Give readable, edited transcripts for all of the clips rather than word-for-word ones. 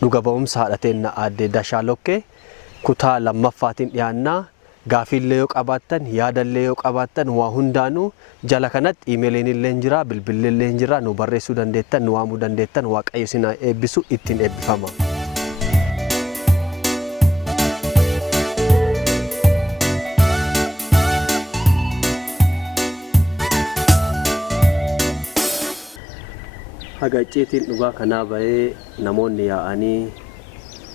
dhuga ba'umsa haadhateen aadde Dashaalokkee kutaa lammaffaatiin dhiyaannaa gaaffiillee yoo qabaattan yaadallee yoo qabaattan waa hundaanuu jala kanatti iimeeliin illee jira bilbilli illee jira nu barreessuu dandeettan nu waamuu dandeettan waaqayyo isin eebbisu ittiin eebbifama. Haga icciitiin dhugaa kanaa bahee namoonni yaa'anii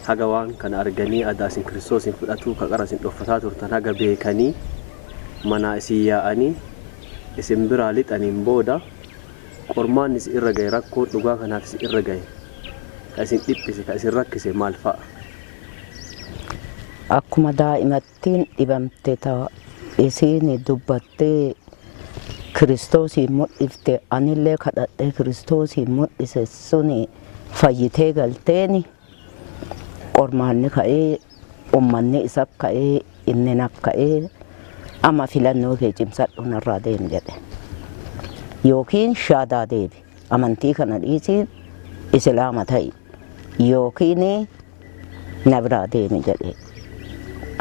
haga waan kana arganii adaasin Kiristoosin fudhatu kaqara isin dhoffataa turtan haga beekanii mana isin yaa'anii isin biraa lixaniin booda qormaan isin irra gahe rakkoon dhugaa kanaaf isin irra gahe ka isin dhiphise ka isin rakkise maal fa'a? Akkuma daa'imattiin dhibamte ta'a isin dubbattee Kiristoosin mul'ifte anillee kadhadhee Kiristoosin mul'ise suni fayyitee galteeni qormaanni ka'ee ummanni isa ka'ee inni nakka'ee amma filannoo kee cimsadhu narraa deemi jedhe yookiin shaadaa deebi amantii kana dhiisii islaama ta'i yookiin na biraa deemi jedhe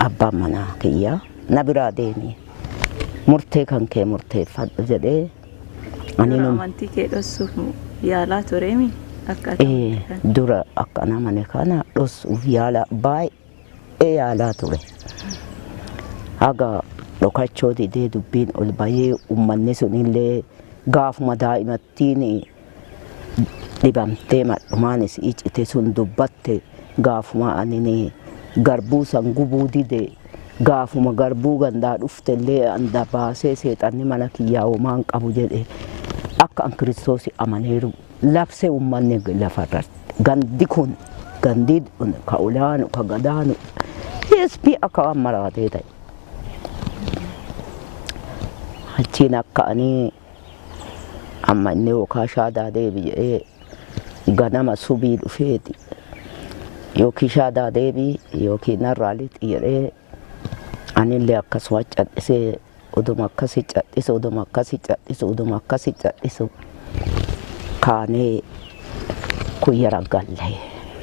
abbaan manaa kiyyaa na biraa deemi murtee kan kee murteeffadhu jedhee ani amantii kee dhossuuf yaalaa tureemi akka dura akka namani kana dhossuuf yaala baay'ee yaalaa ture haga dhokachoo didee dubbiin ol bahee ummanni sunillee gaafuma daa'imattiin dhibamtee madhumaanis icite sun dubbatte gaafuma anini garbuu san gubuu dide gaafuma garbuu gandaa dhuftellee anda baasee seexanni mana kiyyaa homaan qabu jedhe akka an Kiristoosi amaneeru labse ummanni lafarratti gandi kun gandii ka olaanu ka gadaanu hesbii akka waan maraatee ta'e achiin akka ani amma inni yookaan shaadaa deebi jedhee ganama subii dhufeeti yookiin shaadaa deebii yookiin narraa lixi jedhee anillee akkasuma cadhisee oduma akkasi cadhisu oduma akkasi cadhisu oduma akkasi cadhisu kaanee kuyyara galle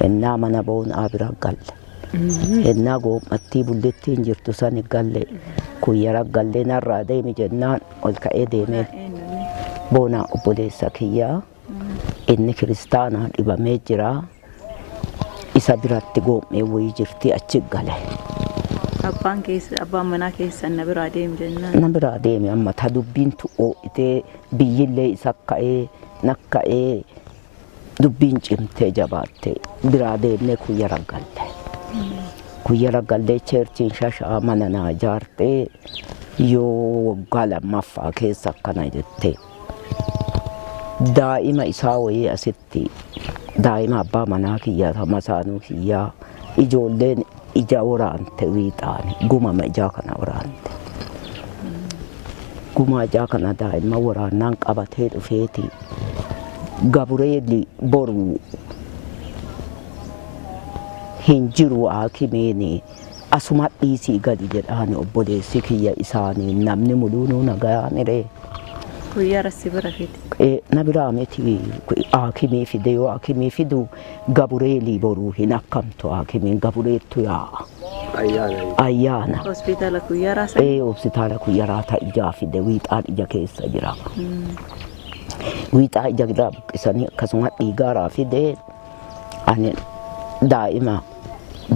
ennaa mana boonaa bira galle ennaa goommattii bullittiin jirtu sani galle kuyyara galle narraa deemi jennaan ol ka'ee deemee boonaa obboleessa kiyyaa inni kiristaanaa dhibamee jira isa biratti goomee wayii jirti achi gale. Abbaan manaa keessan na biraa deemi jennaan. Na biraa deemi amma ta dubbiin tu'oo'itee biyyillee isa ka'ee nakka'ee dubbiin cimtee jabaatte biraa deemnee kuyyara galle. Kuyyara gallee cheerchiin shashaa mana naa ijaartee yoo waggaa lammaffaa keessa akkana jettee daa'ima isaa wayii asitti daa'ima abbaa manaa kiyyaa masaanuu kiyyaa ijoolleen ija waraante wiixaani gumama ijaa kana waraante guma ijaa kana daa'ima waraannaan qabatee dhufeeti Gabureeli boru hin jiru haakimiini asuma dhiisii gadi jedhaani obboleessi kiyya isaanii namni muluunuu nagayaaniree kuyyara si bira fiti na biraa miti haakimii fide yoo haakimii fidu Gabureelii boruu hin akkamtu haakimiin Gabureeltu yaa ayyaana hospitaala kuyyaraa san hospitaala kuyyaraa ta ijaa fide wiixaan ija keessa jira wiixaa ija jira buqqisanii akkasuma dhiigaaraa fide ani daa'ima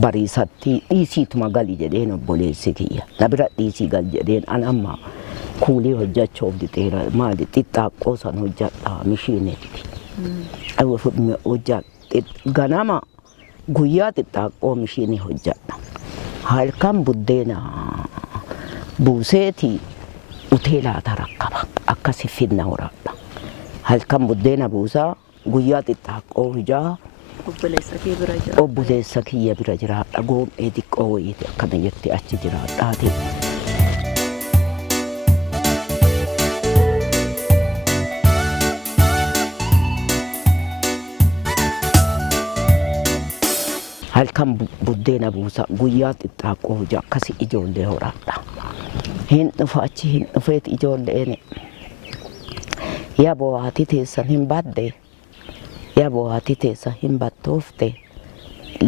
bariisatti dhiisiituma gali jedheen obboleessi kiyya na bira dhiisii gal jedheen an amma kuulii hojjechuuf dixeera maali xixiqqoo san hojjedhaa mishiinetti aywa fudhame hojjedha ganama guyyaa xixiqqoo mishiinii hojjedha halkan buddeena buuseeti uteelaata rakkaba akkasi finna horadha halkan buddeena buusaa guyyaa xixiqqoo hojjaa obboleessa kiyya bira jiraadha goom'ee xiqqoo wayiiti akkana jetti achi jiraadhaati. halkan buddeena buusa guyyaa xixiqqoo hojjaa akkasi ijoollee horadha hin dhufa achi hin dhufeet ijoolleen yaa boo'aati teessan hin badde yaa boo'aati teessa hin battoofte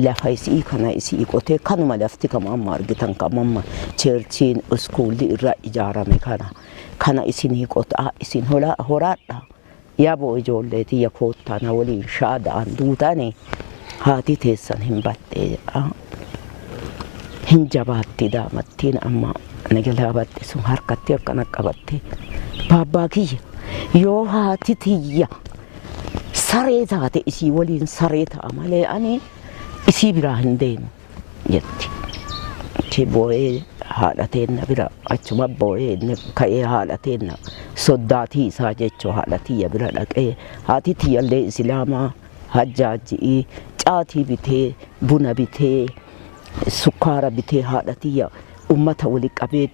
lafa isii kana isii qotee kanuma lafti kama amma argitan kama amma cheerchiin iskuulli irraa ijaarame kana isinii qotaa isin horaadha yaaboo ijoolleetii yakoottaana waliin shaadaan duutanii haati teessan hin battee hin jabaatti daamattiin amma nagalaa batte sun harkatti akkana qabatte baabbaa kiyya yoo haati tiyya saree taate isii waliin saree ta'a malee ani isii biraa hin deemu jetti. Itti boo'ee haadha teenna bira achuma boo'ee ka'ee haadha teenna soddaatii isaa jechuu haadha tiyya bira dhaqee haati tiyyallee islaamaa hajjaajii caatii bitee buna bitee sukkaara bitee haadha tiyya ummata wali qabee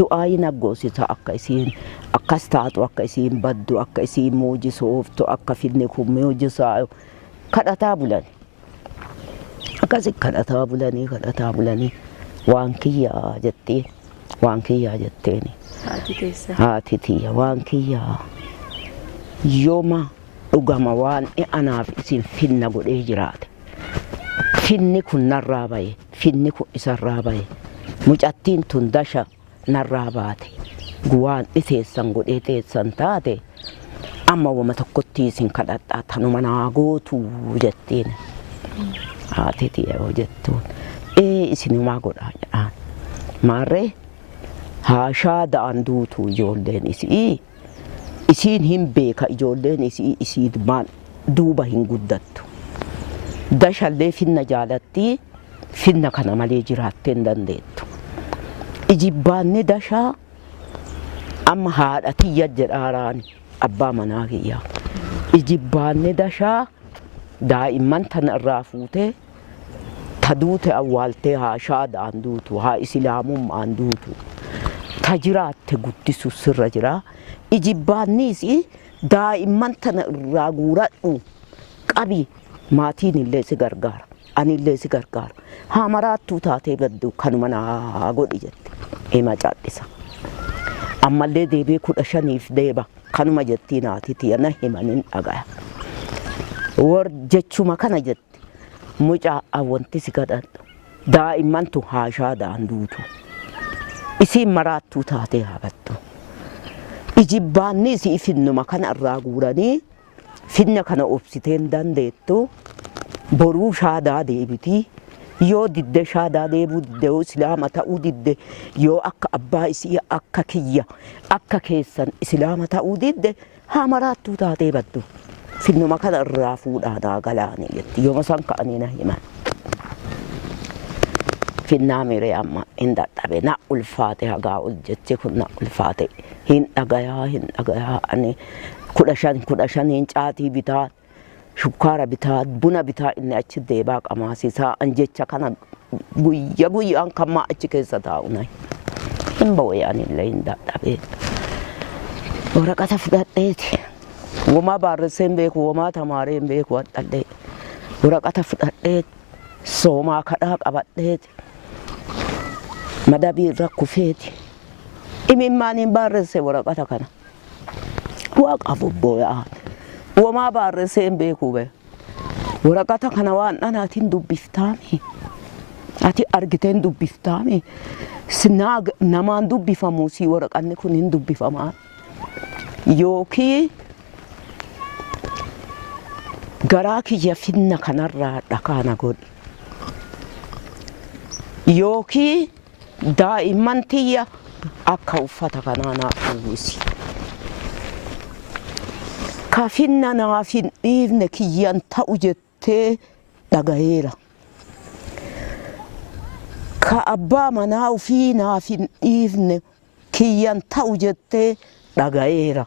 du'aayin aggoosisa akka isiin akkas taatu akka isiin baddu akka isiin muujisooftu akka finni kun muujisaa kadhataa bulan. Akkasi kadhataa bulanii waan kiyyaa jetteeni haati tiyya waan kiyyaa yooma dhugama waan anaaf isin finna godhee jiraate finni kun narraa baye finni kun isarraa baye mucattiin tun dasha narraa baate guwaan teessan godhee teessan taate amma wama tokkotti isin kadhadhaa tanuma naa gootu jetteen haati tiyya yoo jettuun isinumaa godhaa jedhaan maarree haashaa da'an duutu ijoolleen isiin hin beeka ijoolleen isii duuba hin guddattu dashallee finna jaalatti finna kana malee jiraattee hin dandeettu ijibbaanni dashaa amma haadha tiyya jedhaaraan abbaa manaa kiyyaa ijibbaanni dashaa daa'imman tana irraa fuutee ta duute awwaaltee haashaa da'an duutu haa islaamummaan duutu ta jiraatte guddisu sirra jira ijibbaannis daa'imman tana irraa guuradhu qabi maatiin illee si gargaara ani illee si gargaara haa maraattuu taatee baddu kanuma naa godhi jette hima caadhisa ammallee deebee 15 deeba kanuma jettiin haati tiyya na himanin dhagaya war jechuma kana jette mucaa awwanti si gadhadhu daa'imman tu haashaa da'an duutu isiin maraattuu taatee haabattu ijibbaanni isii finnuma kana irraa guuranii finna kana obsiteen dandeettu boruu shaadaa deebitii yoo didde shaadaa deebuu didde yoo islaama ta'uu didde yoo akka abbaa isii akka kiyya akka keessan islaama ta'uu didde haa maraattuu taatee baddu finnuma kana irraa fuudhaadhaa galaanii jetti yooma san ka'anii na himan finnaa miree amma hin dadhabe na ulfaate hagaa ol jetti kun na ulfaate hin dhagayaa ani 15 caatii bitaa shukkaara bitaa buna bitaa inni achi deebaa qamaasisaa an jecha kana guyyaan kammaa achi keessa taa'u na hin boo'aan illee hin dadhabee waraqata fudhadheeti womaa baarreseen beeku womaa tamaareen beeku wadhallee waraqata fudhadheeti soomaa kadhaa qabadheeti madabii irra kufeeti imimmaaniin baarresse waraqata kana waaqaaf boo'aan womaa baarreseen beeku be waraqata kana waan dhanaatiin dubbiftaami ati argiteen dubbiftaami sinaa namaan dubbifamu si waraqanni kun hin dubbifamaa yookii garaa kiyya finna kanarraa dhakaana godhi yookii daa'imman tiyya akka uffata kanaa naa uwwisi ka finna naaf hin dhiifne kiyyan ta'u jettee dhagayeera ka abbaa manaa ufii naaf hin dhiifne kiyyan ta'u jettee dhagayeera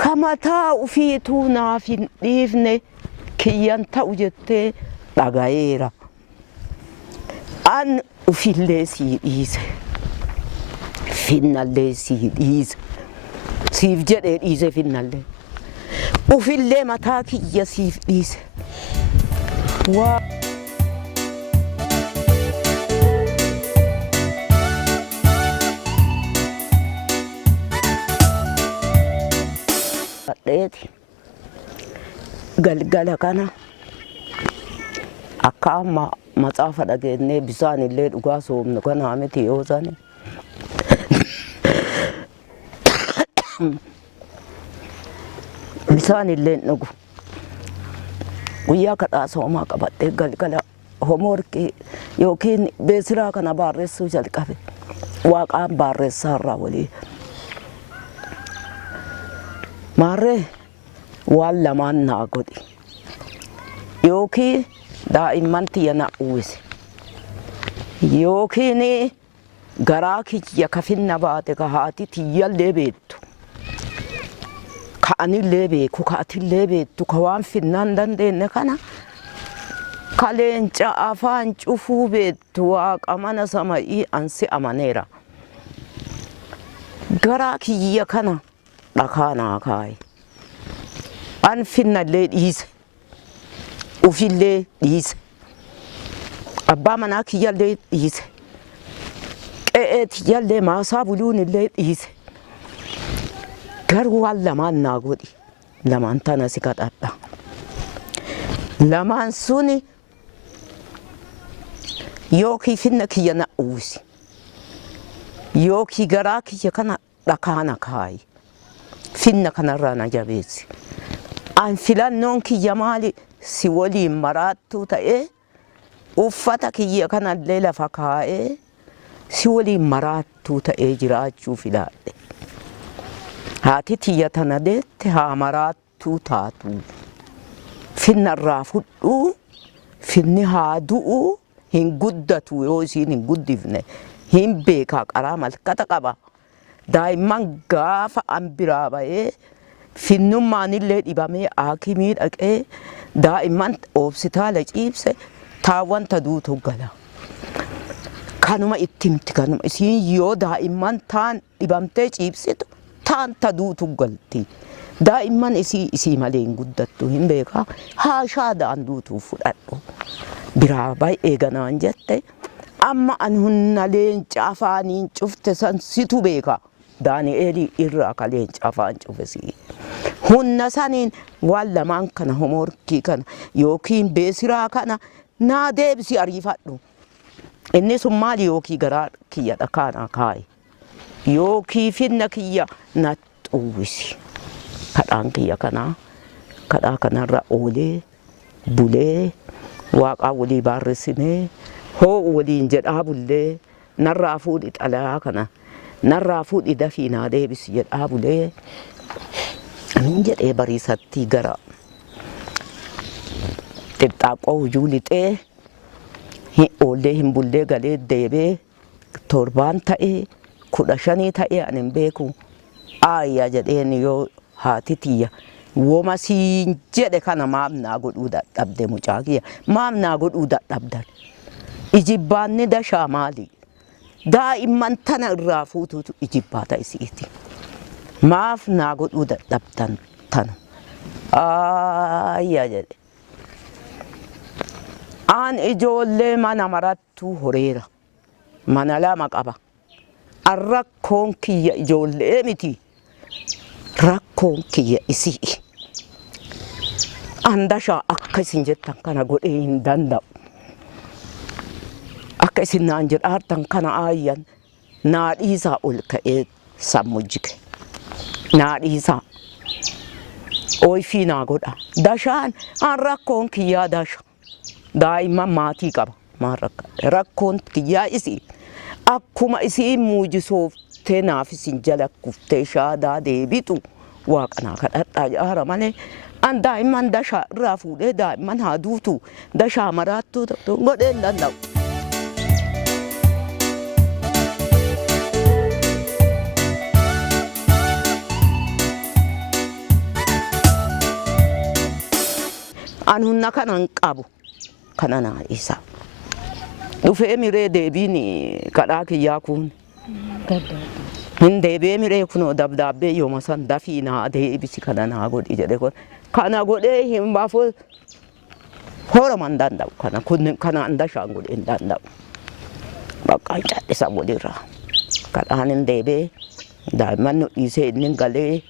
ka mataa ufiituu naaf hin dhiifne kiyyan ta'u jettee dhagayeera an ufillee sii dhiise finnallee sii dhiise siif jedhee dhiise finnallee ufillee mataa kiyya siif dhiise waa galgala kana akka amma maxaafa dhageenyee bisaan illee dhugaa soomnu kanaa miti yoo ta'ani. Bisaan illee dhugu. Guyyaa kadhaa soomaa qabadhee galgala homoorkii yookiin beesiraa kana barreessuu jalqabe. Waaqaan barreessaarraa walii. Maarree waan lamaan naa godhi. Yookiin daa'imman tiyya na uwwise. Yookiin garaa kiyya kafinna baate ka haati tiyyallee beektu. Ka anillee beeku ka atillee beektu ka waan finnaan dandeenye kana ka leenca afaan cufuu beektu waaqa mana sama'ii ansi amaneera. Garaa kiyya kana dhakaa naa kaaye. An finnallee dhiise. Ufillee dhiise. Abbaa manaa kiyyallee dhiise. Qe'ee tiyyallee maasaa buluun illee dhiise. Garuu waan lamaan naa godhi. Lamaan tana si kadhadha. Lamaan suni yookii finna kiyya na uwwisi. Yookii garaa kiyya kana dhakaa na kaayi. Finna kanarraa na jabeessi. An filannoon kiyya maali si waliin maraattuu ta'ee uffata kiyya kanallee lafa kaa'ee si waliin maraattuu ta'ee jiraachuu filadhe. Haati tiyya tana deette haa maraattuu taatu. Finnarraa fudhuu, finni haa du'uu hin guddatu yoo isiin hin guddifne hin beekaa qaraa malkata qaba. Daa'imman gaafa an biraa ba'ee finnummaan illee dhibamee haakimii dhaqee daa'imman hospitaala ciibse taawwanta duutu gala. Kanuma itti himti kanuma isiin yoo daa'imman taan dhibamtee ciibsitu taan ta duutu galti. Daa'imman isii malee hin guddattu hin beekaa haashaa daan duutuu fudhadhu. Biraa baay'ee ganaan jette amma an hunna leenca afaaniin cufte san situ beeka. Daani'eelii irraa ka leenca afaan cufe sii. Hunna saniin waan lamaan kana homoorkii kana yookiin beesiraa kana naa deebisi ariifadhu. Inni sun maali yookii garaa kiyya dhakaa naa kaaye. Yookii finna kiyya na uwwisi. Kadhaan kiyya kanaa kadhaa kanarra oolee bulee waaqaa walii barreessinee hoo waliin jedhaa bullee narraa fuudhi xalayaa kana narraa fuudhi dafii naa deebisi jedhaa bulee nin jedhee bariisattii gara xixxaaqoo hujuu lixee oollee hin bullee galee deebee 7 ta'ee 15 ta'ee ani hin beeku aayyaa jedheen yoo haati tiyya woma siin jedhe kana maaf naa godhuu dadhabde mucaa kiyya maaf naa godhuu dadhabdan ijibbaanni dashaa maali daa'imman tana irraa fuutuutu ijibbaata isiiti maaf naa godhuu dadhabdan tana aayyaa jedhe aan ijoollee mana marattuu horeera mana lama qaba arrakkoon kiyya ijoollee miti rakkoon kiyya isii andashaa akka isin jettan kana godhee hin danda'u akka isin naan jedhaartan kana aayyan naa dhiisaa ol ka'ee sammuu jige naa dhiisaa ooyfii naa godha dashaan an rakkoon kiyyaa dasha daa'imman maatii qaba maan rakkoon kiyyaa isii akkuma isiin muujisooftee naaf isin jala kuftee shaadaa deebitu waaqanaa kadhadhaa jaara malee an daa'imman dashaa irraa fuudhee daa'imman haa duutu dashaa maraattuu godhee hin danda'u. An hunna kana hin qabu kana naa isa. Dhufee miree deebiin kadhaa kiyyaa kun. Hin deebi'ee miree kunoo dabdaabbee yooma san dafii naa deebisi kana naa godhi jedhe kun. Kana godhee hin baafu horaman danda'u kana andashaan godhee hin danda'u. Bakka cadhisa walirraa. Kadhaan hin deebi'ee daa'imman nu dhiisee inni galee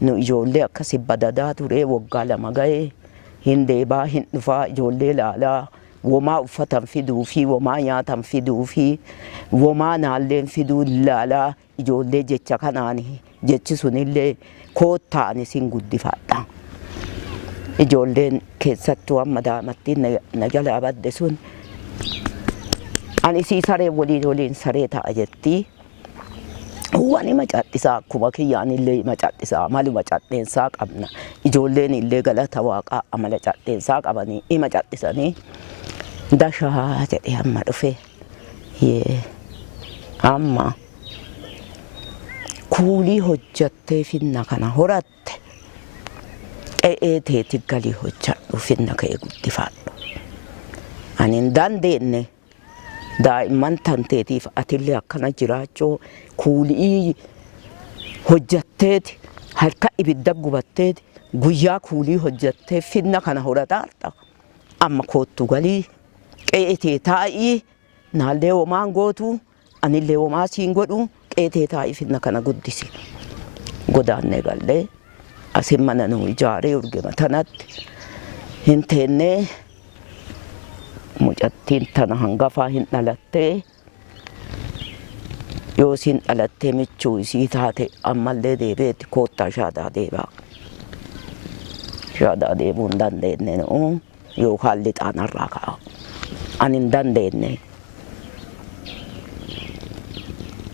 nu ijoollee akkasii badadaa turee waggaa 2 ga'ee hin deebaa hin dhufaa ijoollee laalaa womaa uffatan fiduu fi womaa nyaatan fiduu fi womaa naalleen fiduu laalaa ijoollee jecha kanaan jechi sunillee koottaan isin guddifadha. Ijoolleen keessattuu amma daamattiin na jalaa badde sun ani isii saree waliin saree ta'a jettii. Wani macadhisaa akkuma kiyyaan illee macadhisaa maluma cadheensaa qabna. Ijoolleen illee galata waaqaa amala cadheensaa qabanii ima cadhisanii dashaa jedhee amma dhufe amma kuulii hojjattee finna kana horatte qe'ee teeti galii hojjadhu finna ka'ee guddifadhu. Ani hin dandeenye daa'imman tanteetiif atillee akkana jiraachuu kuulii hojjatteeti halkan ibidda gubatteeti guyyaa kuulii hojjattee finna kana horataarta amma koottu galii qe'ee taa'ii naallee homaan gootu anillee homaa siin godhu qe'ee taa'ii finna kana guddisi. Godaannee gallee asin mana nuu ijaaree urgema tanatti hin teennee mucattiin tana hangafaa hin dhalattee yoo isin dhalattee michuu isii taate ammallee deebi'eetti koottaa shaadaa deebaa. Shaadaa deebuu hin dandeenye yookaan lixaanarraa ka'a. Ani hin dandeenye.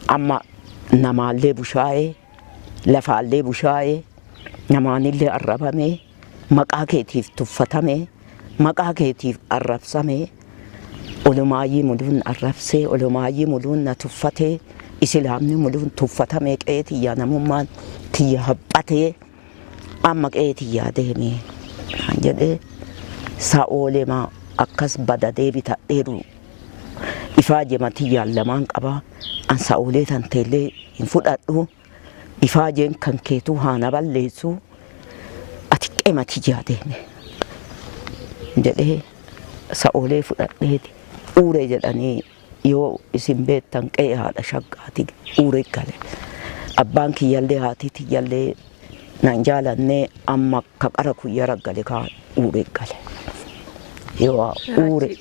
Amma namaallee bushaayee lafaallee bushaayee namaanillee arrabamee maqaa keetiif tuffatamee maqaa keetiif arrabsamee olumaayyii muluun arrabsee olumaayyii muluun na tuffatee islaamni muluun tuffatamee qe'ee tiyyaa namummaan tiyya haphatee amma qe'ee tiyyaa deemee naan jedhee sa'oolemaa akkas bada deebitadheeru ifaaje tiyyaan lamaan qabaa an sa'oolee tanteellee hin fudhadhu ifaajeen kan keetuu haana balleessu ati qe'ee tiyyaa deeme jedhee sa'oolee fudhadheeti uuree jedhanii yoo isin beektan qe'ee haadha shaggaati uuree gale abbaan kiyyallee haati tiyyallee nan jaalannee amma akka qara kuyyara gale kaa uuree gale yoo uuree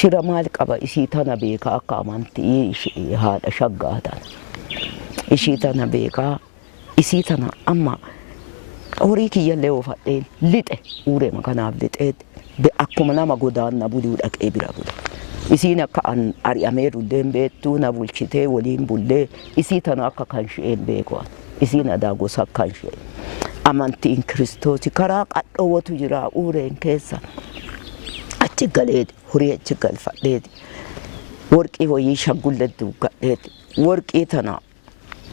shira maal qaba isii tana beekaa akka amantii haadha shaggaa tana isii tana beekaa isii tana amma horii kiyyallee oofadhee lixe uuree makanaaf lixeeti akkuma nama godaanna buluu dhaqee bira bule. Isiin akka ari'amee dulleen beektuu na bulchitee waliin bullee isii tana akka kan isheen beekuun isiin adaa gosa kan ishee. Amantiin Kiristoos karaa qadhoowwatu jira uureen keessa achi galeeti horii achi galfadheeti warqii wayii shaggullee duugadheeti warqii tana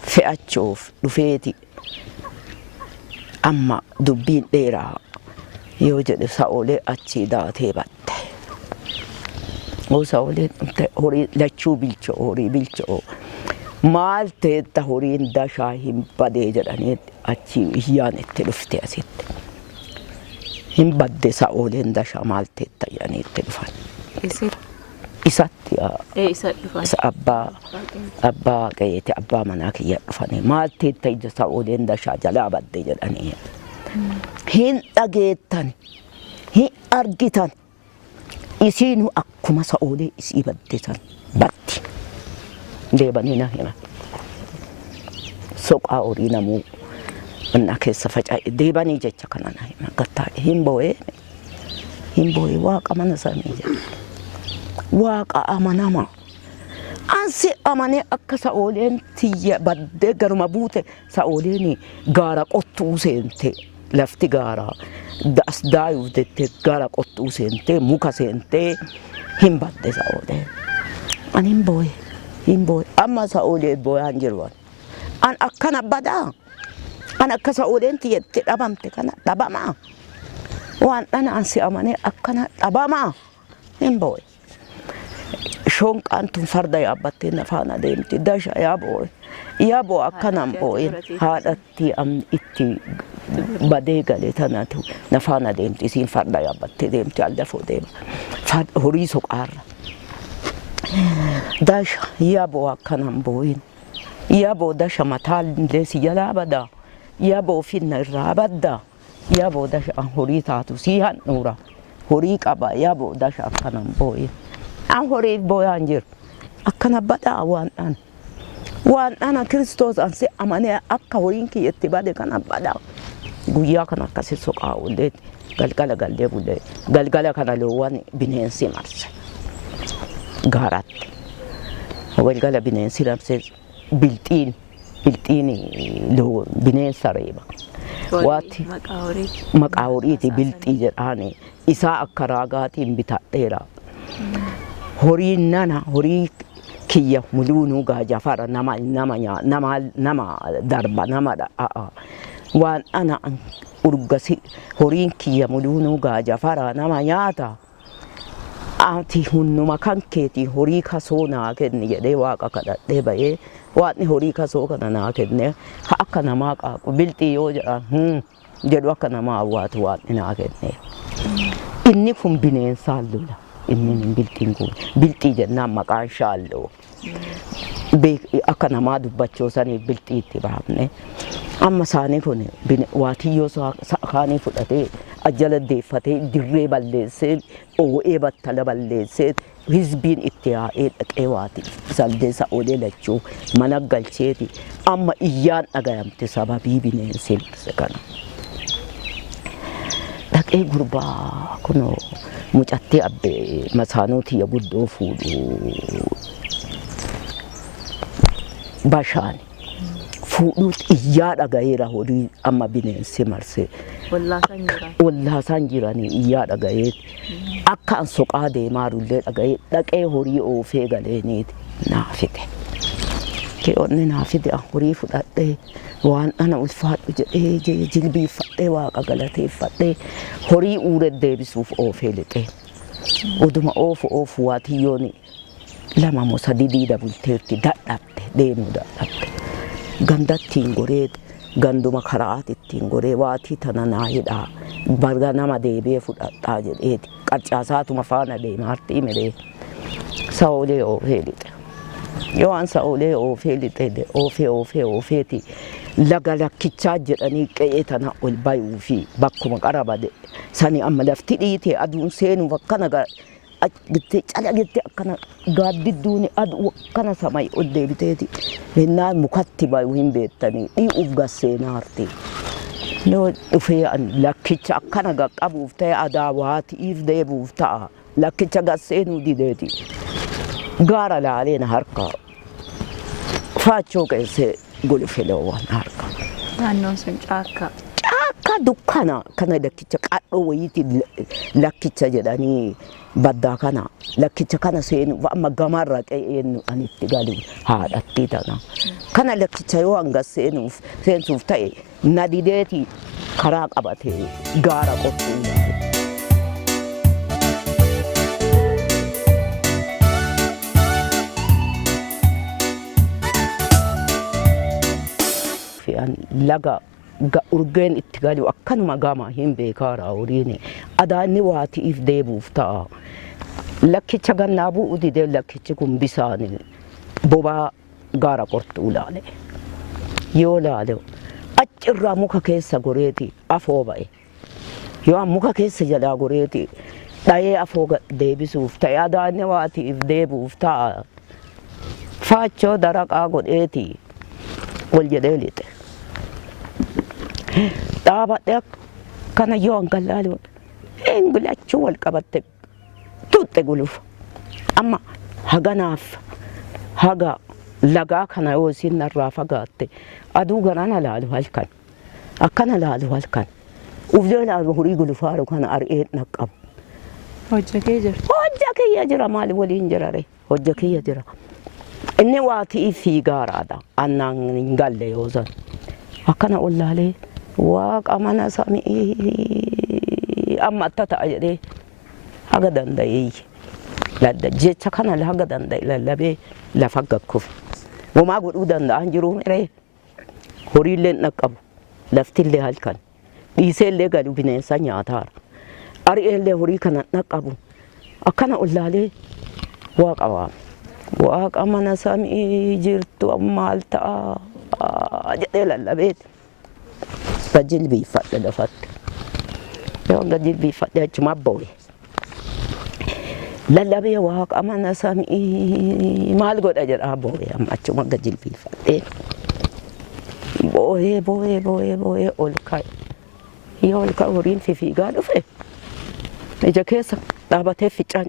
fe'achuuf dhufeeti amma dubbiin dheeraa yoo jedhe sa'oolee achii daatee batte. Sa'ooleen horii lachuu bilchoo horii bilchoo maal teetta horiin dashaa hin badee jedhanii achii iyyaan itti dhufte asitti. Hin badde sa'ooleen dashaa maal teetta jedhanii itti dhufan. Isatti abbaa qe'eeti abbaa manaa kiyya dhufanii maal teetta ija sa'ooleen dashaa jalaa badde jedhanii. Hin dhageettan hin argitan isiinu akkuma sa'oolee isii baddesan batti deebanii na hima soqaa horii namuu na keessa faca'e deebanii jecha kana na hima gattaa'e hin boo'ee waaqa mana samii jedha waaqa amanama ansi amanee akka sa'ooleen tiyya baddee garuma buute sa'ooleen gaara qottuu seente lafti gaara as daayuuf jettee gaara qottuu seentee muka seentee hin badde sa'oolee. Ani hin boo'e amma sa'oolee boo'aan jiru an akkana badaa an akka sa'ooleen tiyyetti dhabamte kana dhabamaa waan dhana ansi amanee akkana dhabamaa hin boo'e. Shonqaan tun farda yaabbattee na faana deemti dasha yaaboo akkanaan boo'een haadhatti itti badee galee tanatu na faana deemti isiin farda yaabbattee deemti allafoo deema horii soqaarra dasha yaaboo akkanaan boo'een yaaboo dasha mataallee si jalaa badaa yaaboo finna irraa baddaa yaaboo dasha horii taatu sii handhuura horii qaba yaa booda akkanaan boo'e an horii boo'aan jiru akkana badhaa waan ana Kiristoos ansi amanee akka horiin kiyyatti bade kana badhaa guyyaa kana akkasi soqaa ullee galgala gallee bulee galgala kana loowwan bineensi marse gaaratti galgala bineensi marse bilxiin loo bineensa reeba waati maqaa horiiti bilxii jedhaani isaa akka raagaatiin bitadheera horii nana horii kiyya muluunuu gaajafara nama darba nama dha'a waan ana urgasi horiin kiyya muluunuu gaajafara nama nyaata ati hunnuma kan keetii horii kasoo naa kenni jedhee waaqa kadhadhee bahee waaqni horii kasoo kana naa kenne akka namaa qaaqu bilxii yoo jedhan jedhu akka namaa awwaatu waaqni naa kenne inni kun bineensaan lula inni bilxiin kun bilxii jennaan maqaan shaalloo akka namaa dubbachuu saniif bilxii itti baafne amma isaanii kun waatiyyoo kaanii fudhatee ajjala deeffatee dirree balleessee oo'ee battala balleessee hizbiin itti yaa'ee dhaqee waati saldeessa olee lachuu mana galcheeti amma iyyaan dhagayamte sababii bineensi kana dhaqee gurbaa kunoo mucattee abbee masaanuuti ya guddoo fuudhu bashaani fuudhuut iyyaa dhagayeera horii amma bineensi marse wallaasan jiranii iyyaa dhagayeet akka an soqaa deemaarullee dhagayee dhaqee horii oofee galeeniiti naafite keewwanni naafite an horii fudhadhee waan ana ulfaadhu jedhee jilbiiffadhee waaqa galateeffadhee horii uure deebisuuf oofee lixee oduma oofu waatiyyoon lama moo sadii diida bulteetti dadhabde deemuu dadhabde gandattiin goree ganduma karaatittiin goree waatii tana naa hidhaa barga nama deebee fudhadhaa jedheeti qarcaasaatuma faana deemaartii midhee sa'oolee oofee lixe yoo an sa'oolee oofee lixe oofeeti laga lakkichaa jedhanii qe'ee tana ol bayuu fi bakkuma qarabade sani amma lafti dhiite aduun seenuuf akkana gittee cala gittee akkana gaaddidduuni aduu akkana samay ol deebiteeti hennaan mukatti bayuu hin beektanii dhi'uuf gasseenaarti yoo dhufee lakkicha akkana qaqqabuuf ta'e adaawaatiif deebuuf ta'a lakkicha gasseenuu dideeti gaara laaleen harka faachoo qeessee golfe loowwan harka naannoon sun caakka dukkana kana lakkicha qadhoo wayiiti lakkicha jedhanii baddaa kana lakkicha kana seenu amma gamarra qe'een anitti galu haadhatti tana kana lakkicha yoo hanga seensuuf ta'e nadideeti karaa qabatee gaara qottuu laga urgeen itti galu akkanuma gama hin beekaara horiin adaanni waatiif deebuuf ta'a lakkicha gannaa bu'u didee lakkichi kun bisaan bobaa gaara qortuu laale yoo laale achirraa muka keessa goreeti afoo ba'e yoo muka keessa jalaa goreeti dhayee afoo deebisuuf ta'e adaanni waatiif deebuuf ta'a faachoo daraqaa godheeti ol jedhee lixe dhaabadhe kana yoo an gallaalu ingilachuu wal qabatte tuutte guluuf amma haganaaf haga lagaa kana yoo isin narraa fagaatte aduu garana laalu halkan akkana laalu halkan ufjoo laalu horii gulufaaru kana ari'een naqqabu hojja kiyya jira maali waliin jirare hojja kiyya jira inni waatii fi gaaraadha annaan hin galle yoo san akkana ollaalee waaqa mana samii amma atta ta'a jedhee haga danda'ee ladda jecha kana haga danda'e lallabee lafa gakkuuf homaa godhuu danda'an jiruu miree horiillee naqqabu laftillee halkan dhiiseellee galu bineensa nyaataara ari'eellee horii kana naqqabu akkana ollaalee waaqa waame waaqa mana samii jirtu maal ta'a jedhee lallabeeti gajilbiifadhe lafatte yoo gajilbiifadhe achuma boo'e lallabee waaqa mana samii maal godha jedhaa boo'ee amma achuma gajilbiifadhee boo'ee ol ka'e yoo ol ka'e horiin fiigaa dhufe ija keessa dhaabatee ficcaan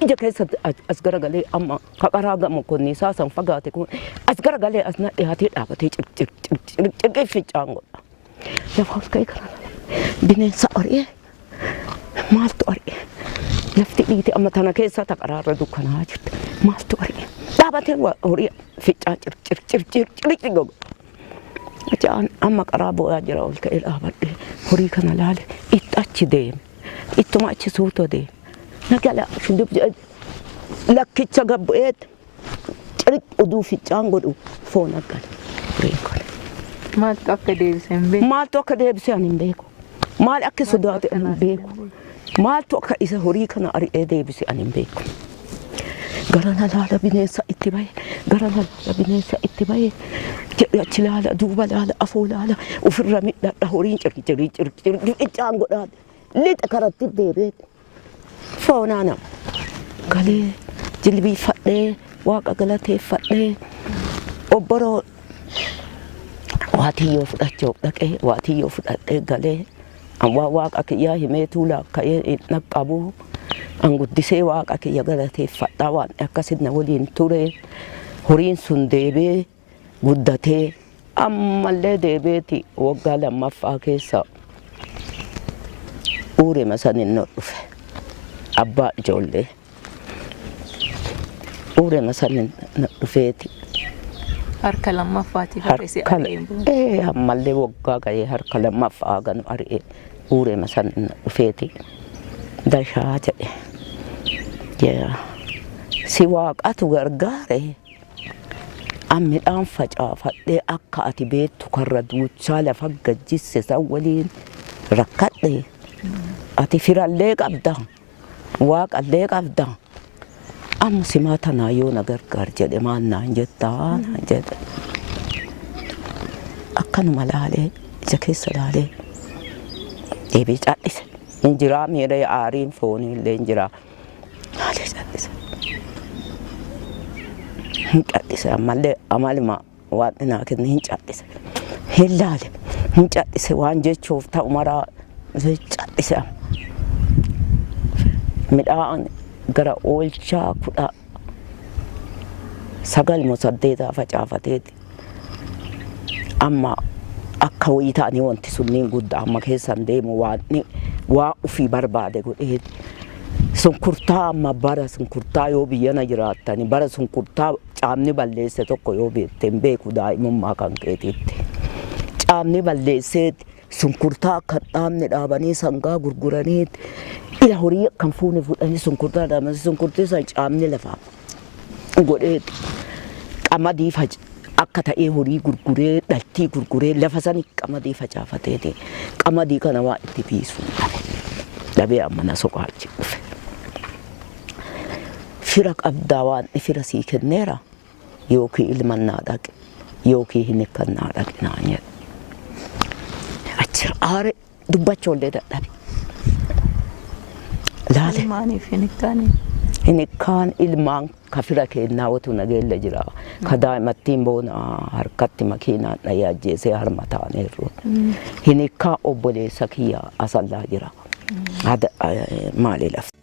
ija keessa as garagalee amma kaqaraa gama konniisaa san fagaate kun as garagalee as na dhiyaatee dhaabatee cirqii ficcaan godha lafa ol ka'e kana bineensa ari'ee maaltu ari'ee lafti dhiite amma tana keessa taqaraarra dukkanaa jirti maaltu ari'ee dhaabatee horii ficcaan cirqii goga ajaan amma qaraa boo'aa jira ol ka'ee dhaabadhee horii kana laale itti achi deeme ittuma achi suutoo deeme nagala shundub lakkicha gabbu'eet cirq uduu ficcaan godhu foon aggale reekole maaltu akka deebisee hin beeku maaltu akka deebisee ani hin beeku maal akka sodaate ani hin beeku maaltu akka isa horii kana ari'ee deebisee ani hin beeku garana laala bineensa itti bahe garana laala bineensa itti bahe achi laala duuba laala afoo laala ofirra midhadha horiin circaan godhaa lixa karatti deebi'eet foonaa nama galee jilbiifadhee waaqa galateeffadhee obboroo waatiyyoo fudhachuuf dhaqee waatiyyoo fudhadhee galee waaqa kiyyaa himee tuulaa ka'ee naqqabu an guddisee waaqa kiyya galateeffadhaa waan akkasina waliin ture horiin sun deebee guddatee ammallee deebeeti waggaa lammaffaa keessa uurema sanin no dhufe abbaa ijoollee uurema sanin no dhufeeti harka lammaffaatiif har'isee ari'ee ammallee waggaa ga'ee harka lammaffaa ganu ari'ee uurema sanin no dhufeeti dashaa jedhe si waaqatu gargaare an midhaan facaafadhee akka ati beettu karra duuchaa lafa gajjisse san waliin rakkadhe ati firallee qabda waaqallee qabda amma simaa tanaa yoo na gargaar jedhe maannaan jettaa naan jedhe akkanuma laalee ija keessa laalee deebii cadhise hin jiraa miira aariin foonii illee hin jiraa laalee cadhise hin cadhise ammallee amaluma waan dhinaa kenne hin cadhise hin laale hin cadhise waan jechuuf ta'u maraa cadhise midhaan gara oolchaa 19 facaafateeti amma akka wayii ta'anii wanti sunniin guddaa amma keessan deemu waa ufii barbaade godheeti sunkurtaa amma bara sunkurtaa yoo biyyana jiraattani bara sunkurtaa caamni balleesse tokko yoo beekten beeku daa'imummaa kan keetiitti caamni balleesseeti sunkurtaa akka dhaabne dhaabanii sangaa gurguranii ila horii kan fuune fudhanii sunkurtaa dhaabanii sunkurtii san caamni lafaa godheeti qamadii faci akka ta'ee horii gurguree dhaltii gurguree lafa sani qamadii facaafateeti qamadii kana waa itti piisuu dhabee amma na soqaachi dhufe fira qabdaa waan fira sii kenneera yookiin ilma naa dhaqe yookiin hin kannaa dhaqe naan jedhe achi aare dubbachoollee dadhabe laale maaniif hin ikkaanii hinikkaan ilmaan kafira kennaa watu nageella jira ka daa'imattiin boona harkatti makiinaan dhayaajjeesee harma taaneerru hinikkaa obboleessa kiyya asallaa jira maali lafti